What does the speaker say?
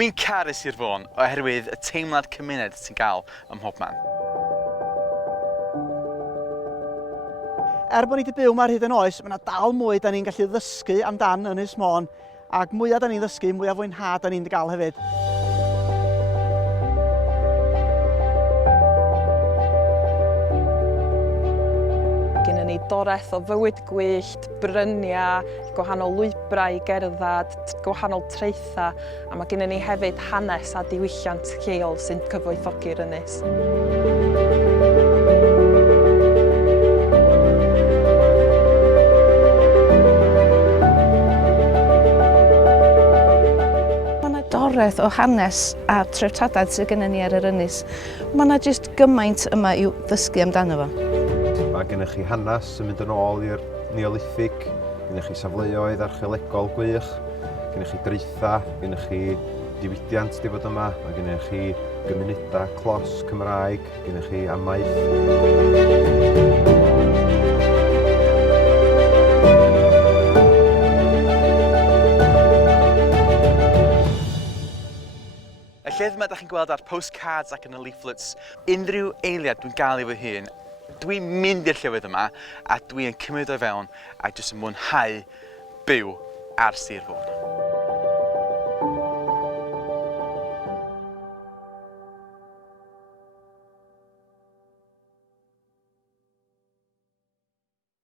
Dwi'n caru Sir Fôn oherwydd y teimlad cymuned ti'n cael ym mhobman. Bod ni wedi byw yma ar hyd yn oes, mae yna dal mwy da ni'n gallu ddysgu amdan Ynys Môn, ac mwyaf da ni'n ddysgu, mwyaf fwynhad da ni'n gael hefyd. Gynnon ni doreth o fywyd gwyllt, bryniau, gwahanol lwybrau i gerdded, gwahanol traetha, a mae gynnon ni hefyd hanes a diwylliant lleol sy'n cyfoethogi'r ynys. Mae yna doreth o hanes a treftadaeth sydd gynnon ni ar yr ynys. Mae yna jyst gymaint yma i'w ddysgu amdano fo. Mae gennych chi hanes yn mynd yn ôl i'r neolithig, gennych chi safleoedd archeolegol gwych, gennych chi draetha, gennych chi diwydiant wedi bod yma, mae gennych chi gymunedau clos Cymraeg, gennych chi amaeth. Y llyfr yma ydych chi'n gweld ar postcards ac yn y leaflets, unrhyw eiliad dwi'n gael i fy hun, dwi'n mynd i'r llyfr yma a dwi'n cymryd o fewn a jyst yn mwynhau byw ar Sir Fôn.